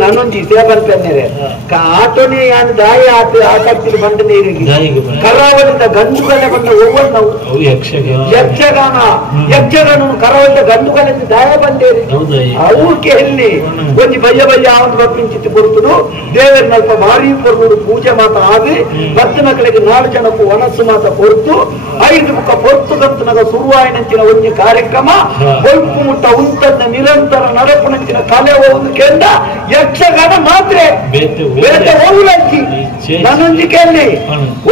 ನಾನೊಂದು ಸೇವನ್ ಪೆನ್ನೆರೆ ಆಟೋನೇ ಯಾನು ದಾಯ ಆಟಾಡ್ತಿರು ಬಂಡ ನೀರಿಗೆ ಕರಾವಳಿದ ಗಂಡುಗಲೆ ಬಂದ ಒவ்வೊಂದು ಯಕ್ಷಗಾನ ಕರಾವಳಿದ ಗಂಡುಗಲಿಂದ ದಾಯ ಬಂದೇರಿ ಅವ್ಕೆ ಎಲ್ಲಿ ಒಂದು ಬಯ್ಯ ಆವಂದು ಬಪ್ಪಿಂಚಿತ್ತು ಕೊಡ್ತರು ದೇವರ ಅಲ್ಪ ಭಾರಿ ಕೊರ್ನೂರು ಪೂಜೆ ಮಾತ ಆಗಿ ಭಕ್ತ ಮಕ್ಕಳಿಗೆ 4 ಜನಕ್ಕೂ ಒಣಸು ಮಾತ ಕೊಡ್ತು 5 ಮುಖ ಪೊರ್ತುಗಂತನಗ ಶುರುವಾಯಿನಂಚಿನ ಒಂದು ಕಾರ್ಯಕ್ರಮ ಬೊಲ್ಪು ಮುಟ್ಟ ಉಂಟದ ನಿರಂತರ ನಡಪುನಂಚಿನ ಕಲೆ ಒಂದು ಕೇಂದ್ರ ಯಕ್ಷಗಾನ ಮಾತ್ರ ಬೇರೆ ಹೋಗುಲಂಚಿ ನನ್ನೊಂದಿಕೆಯಲ್ಲಿ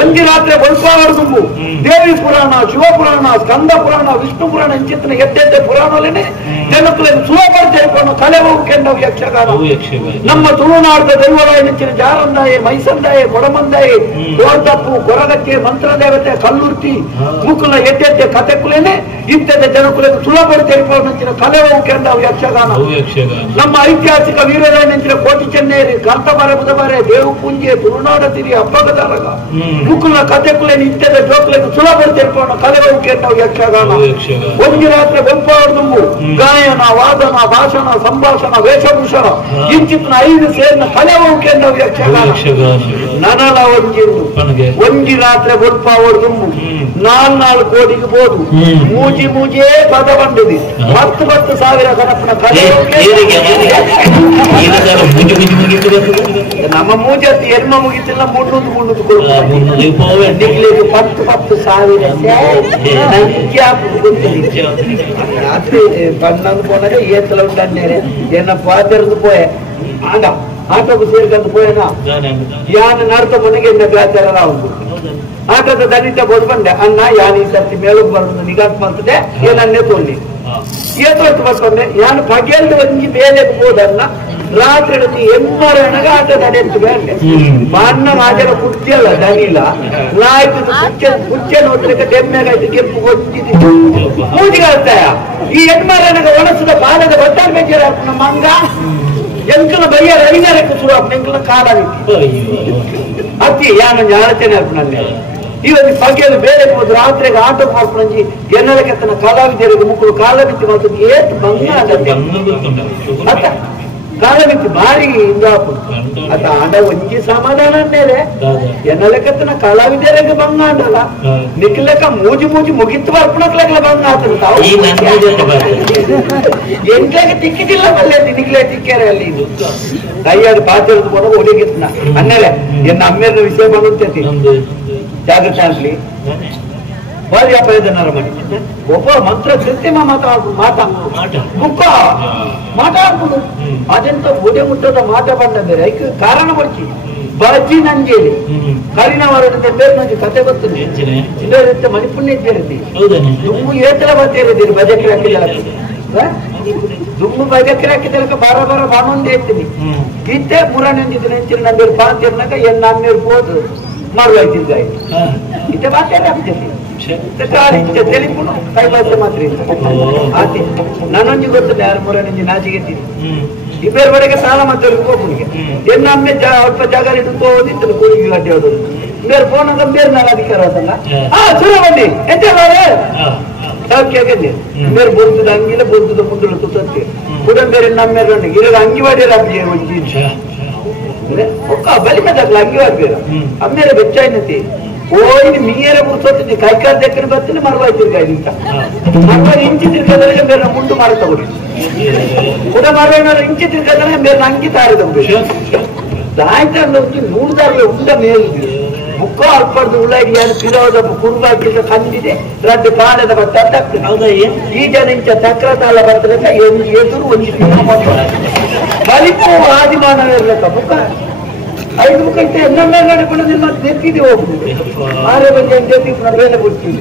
ಒಂದು ರಾತ್ರಿ ಬಲ್ಪಾವರ್ದುಂಬು ದೇವಿ ಪುರಾಣ ಶಿವಪುರಾಣ ಸ್ಕಂದ ಪುರಾಣ ವಿಷ್ಣು ಪುರಾಣ ಇಂಚಿತ್ತಿನ ಎದ್ದೆದ್ದೆ ಪುರಾಣಲೇನೆ ಜನಕ್ಕೂ ಸುಲಭ ಕಲೆ ಹೋಗು ಕೇಂದ್ರ ಯಕ್ಷಗಾನ ನಮ್ಮ ತುಳುನಾಡದ ದೈವರಾಯನಂಚಿನ ಜಾರಂದಾಯೆ ಮೈಸಂದಾಯೆ ಕೊಡಮಂದಾಯೆ ಕೋರ್ತಪ್ಪು ಕೊರಗಕ್ಕೆ ಮಂತ್ರ ದೇವತೆ ಕಲ್ಲುರ್ತಿ ಮುಕ್ಕುಲ ಎದ್ದೆದ್ದೆ ಕಥೆಕುಲೇನೆ ಇಂಥದ ಜನಕ್ಕೂ ಸುಲಭ ತೆರಿಪೋನಂಚಿನ ಕಲೆ ಹೋಗು ಕೇಂದ್ರ ಯಕ್ಷಗಾನ ನಮ್ಮ ಐತಿಹಾಸಿಕ ವೀರರಾಯನಂಚಿನ ಕೋಟಿ ಚೆನ್ನೈರಿ ಕರ್ತಬಾರೆ ಬುಧಬಾರೆ ದೇವು ಪೂಂಜೆ ತುಳುನಾಡ ತಿರಿ ಹಬ್ಬಗದಾರಗ ಮುಕ್ಕುಲ ಕಥೆಕುಲೇನೆ ಇಂಥದ ಜೋಕ್ಲೇನು ಸುಲಭ ತೆರಿಪೋನ ಕಲೆ ಹೋಗು ಕೇಂದ್ರ ಯಕ್ಷಗಾನ ಒಂದು ರಾತ್ರಿ ಬಲ್ಪಾವರ್ದುಂಬು ಗಾಯನ ವಾದನ ಭಾಷಣ ಸಂಭಾಷಣ ವೇಷಭೂಷಣ ಇಂಚಿತ್ತಿನ 5 ಸೇರಿನ ಕಲೆ ಹೋಗು ಕೇಂದ್ರ ಯಕ್ಷಗಾನ ನನಲ ಒಂಜಿ ರಾತ್ರಿ ಬಲ್ಪಾವರ್ದುಂಬು 4 ಕೋಟಿಗೆ ಬೋದು ಮೂಜೇ ಪದ ಬಂದಿದೆ 10 ಸಾವಿರ ಗಣಪನ ಕಲೆ ನಮ್ಮ ಮೂಜಿ ಎರ್ಮ ಮುಗಿತಿಲ್ಲ 300 ಕೊಡ್ಬೇಕು 10 ಸಾವಿರ ರಾತ್ರಿ ಬಣ್ಣಂದು போனது ஏத்துல உண்டானே என்ன பாத்திருந்து போய ஆண்டா ஆட்டோக்கு சேர்ந்து போயனா யான் நடத்த மನೆಗೆ என்ன ಗ್ಲಾಚಾರ ಉಂಟು ಆಟದ ದಲಿತ ಬೋದು ಬಂದೆ ಅಣ್ಣ ಯಾನ್ ಈ ಸರ್ತಿ ಮೇಲಕ್ಕೆ ಬರೋದು ನಿಗಾತ್ ಮಾಡ್ತದೆ ಏನನ್ನೇ ತೋಲಿ ಏತೋತ್ತು ಬರ್ಕೊಂಡೆ ಯಾನು ಪಗೆಲ್ದು ಒಂಜಿ ಬೇಲೆಗೆ ಹೋದನ್ನ ರಾತ್ರಿ ಎಮ್ಮರನಗ ಆಟ ನಡೆಯುತ್ತೆ ಬೇಡ ಮಣ್ಣ ಮಾಜಲ ಕುರ್ಚಿಯಲ್ಲ ದನಿಲ ಲಾಯ್ತು ಕುರ್ಚೆ ನೋಡ್ಲಿಕ್ಕೆ ದೆಮ್ಮೆಗಾಯ್ತು ಕೆಂಪು ಗೊತ್ತಿದೆ ಮೂಜಿಗಾಗ್ತಾಯ ಈ ಎಮ್ಮರನಗ ಒಣಸದ ಬಾಲದ ಬಟ್ಟಾರ್ ಬೇಜಾರ ನಮ್ಮ ಮಂಗ ಎಂಕಲ ಬಯ್ಯ ರವಿಗಾರಕ್ಕೆ ಶುರು ಎಂಕಲ ಕಾಲ ಅತಿ ಯಾನ ಆಲೋಚನೆ ಅರ್ಪಣೆ ಇವತ್ತು ಪಗೆಯಲ್ಲಿ ಬೇರೆ ಹೋದ್ರು ರಾತ್ರಿಗೆ ಆಟೋ ಮಾಡ್ಕೊಂಡಿ ಜನರಿಗೆ ತನ್ನ ಕಲಾವಿದರಿಗೆ ಮುಕ್ಕಳು ಕಾಲ ಬಿಟ್ಟು ಮಾಡ್ಕೊಂಡು ಏತ್ ಬಂಗ ಅತ್ತ ಕಾಲ ಬಿಟ್ಟು ಭಾರಿ ಇಂದಾಪು ಅತ್ತ ಆಡ ಒಂಜಿ ಸಮಾಧಾನ ಅನ್ನೇರೆ ಎನ್ನಲೆಕ್ಕತ್ತನ ಕಲಾವಿದರಿಗೆ ಬಂಗ ಅಂಡಲ್ಲ ನಿಕ್ಲೆಕ್ಕ ಮೂಜಿ ಮುಗಿತ್ತು ಬರ್ಪಣಕ್ಲೆಲ್ಲ ಬಂಗ ಆತನ ತಾವು ಎಂಟ್ಲೆಗೆ ತಿಕ್ಕಿದಿಲ್ಲ ಮಲ್ಲೆ ನಿಕ್ಲೆ ತಿಕ್ಕೇರೆ ಅಲ್ಲಿ ಇದು ಕೈಯಾಡು ಪಾತ್ರದ ಕೂಡ ಒಡಿಗಿತ್ನ ಅನ್ನೇಲೆ ಎನ್ನ ಅಮ್ಮೇರ ವಿಷಯ ಬಂದುಂತೈತಿ ಜಾಗೃತ ಆಗ್ಲಿ ಭಾರಿ ಅಪಯೋಜನ ಮಾಡಿ ಒಬ್ಬ ಮಂತ್ರ ಕೃತ್ರಿಮ ಬುಕ್ಕ ಮಾತಾಡ್ಬೋದು ಅದೆಂತ ಒಡೆ ಮುಟ್ಟದ ಮಾತ ಬಂದರೆ ಅದಕ್ಕೆ ಕಾರಣ ಬರ್ಚಿ ಬಜ್ಜಿ ನಂಜೇಲಿ ಕರಿನವರದಿಂದ ಬೇರೆ ನಂಜಿ ಕತೆ ಗೊತ್ತಿದೆ ಇನ್ನೊಂದು ಮಣಿಪುಣ್ಯ ಇದ್ದೀರಿ ದುಮ್ಮು ಏತರ ಬರ್ತೀರಿ ಬಜೆಟ್ ಹಾಕಿಲ್ಲ ದುಮ್ಮು ಬಜೆಟ್ ಹಾಕಿದಕ್ಕೆ ಬಾರ ಬಾನೊಂದೇ ಇರ್ತೀನಿ ಇದ್ದೆ ಮುರನಂದಿದ್ದು ನೆಂಚಿನ ನಂದಿರು ಪಾಂತಿರ್ನಾಗ ಎನ್ನ ಅಮ್ಮಿರ್ಬೋದು ಮಾರುವಾಯ್ತಿದ್ದ ಇತ್ತೆ ಮಾತಾಡಿ ಆಗ್ತೈತಿ ತೆಲಿಪುನು ಕೈ ಭಾಷೆ ಮಾತ್ರ ಆತಿ ನಾನೊಂಜಿ ಗೊತ್ತಿಲ್ಲ ಯಾರು ಮುರನಂಜಿ ನಾಚಿಗೆತ್ತೀನಿ ಈ ಬೇರೆ ಬಡೆಗೆ ಸಾಲ ಮಾತಾಡಿ ಹೋಗ್ಬಿಡಿಗೆ ಎನ್ನ ಅಮ್ಮೆ ಅಲ್ಪ ಜಾಗ ಇಟ್ಟು ಓದಿತ್ತು ಕೂಲಿಗೆ ಗಡ್ಡೆ ಹೋದ್ರು ಬೇರೆ ಫೋನ್ ಅಂತ ಬೇರೆ ನಾಳೆ ಅಧಿಕಾರ ಹೋದಲ್ಲ ಸುರ ಬನ್ನಿ ಎಂತೇ ಸೌಖ್ಯಾಗದೆ ಬೇರೆ ಬರ್ತದ ಹಂಗಿಲ್ಲ ಬರ್ತದ ಮುಂದೆ ತುತ್ತಂತೆ ಕೂಡ ಬೇರೆ ನಮ್ಮ ಇರೋ ಅಂಗಿ ಮಾಡಿರ ಒಂಜಿ ಒಕ್ಕ ಬಲಿ ಮದಾಗ್ಲ ಅಂಗಿ ಮಾಡ್ಬೇರು ಅಮ್ಮೇಲೆ ಬೆಚ್ಚಾಯ್ನತಿ ಓಯ್ದು ಮೀಯರ ಮುರ್ಸೋತಿ ಕೈಕಾಲ ದಕ್ಕನ ಬರ್ತೀನಿ ಮರವಾಯ್ತಿರ್ಗಾಯ್ ನಿಂತ ಮರವಾಯಿ ಇಂಚಿ ತಿರ್ಗದ್ರೆ ಬೇರೆ ಮುಂಡು ಮಾರಿ ತಗೊಳ್ಳಿ ಕೂಡ ಮರವಾಯಿನ ಇಂಚಿ ತಿರ್ಗದ್ರೆ ಬೇರೆ ಅಂಗಿ ತಾರದಂಬ ಆಯ್ತು ಅಂದ್ರೆ 100 ಉಂಡ ಮೇಲಿದೆ ಮುಖ ಅಲ್ಪದ್ದು ಉಳ್ಳಾಗಿ ಯಾರು ತಿರೋದ ಕುರುಬಾಗಿಲ್ಲ ಕಂದಿದೆ ರದ್ದು ಕಾಲದ ಬರ್ತದೆ ಹೌದಾ ಈ ಜನ ಇಂಚ ಚಕ್ರ ತಾಳ ಬರ್ತದೆ ಎದುರು ಒಂದು ಬಲಿಪು ಆದಿಮಾನವಿರ್ಲಕ್ಕ ಮುಖ 5 ಮುಖ ಇತ್ತು ಎನ್ನೊಮ್ಮೆ ನಡ್ಕೊಂಡು ನಿಮ್ಮ ನೆತ್ತಿದೆ ಹೋಗ್ಬೋದು 6 ಬಂದು ಬೇಲೆ ಬಿಡ್ತೀವಿ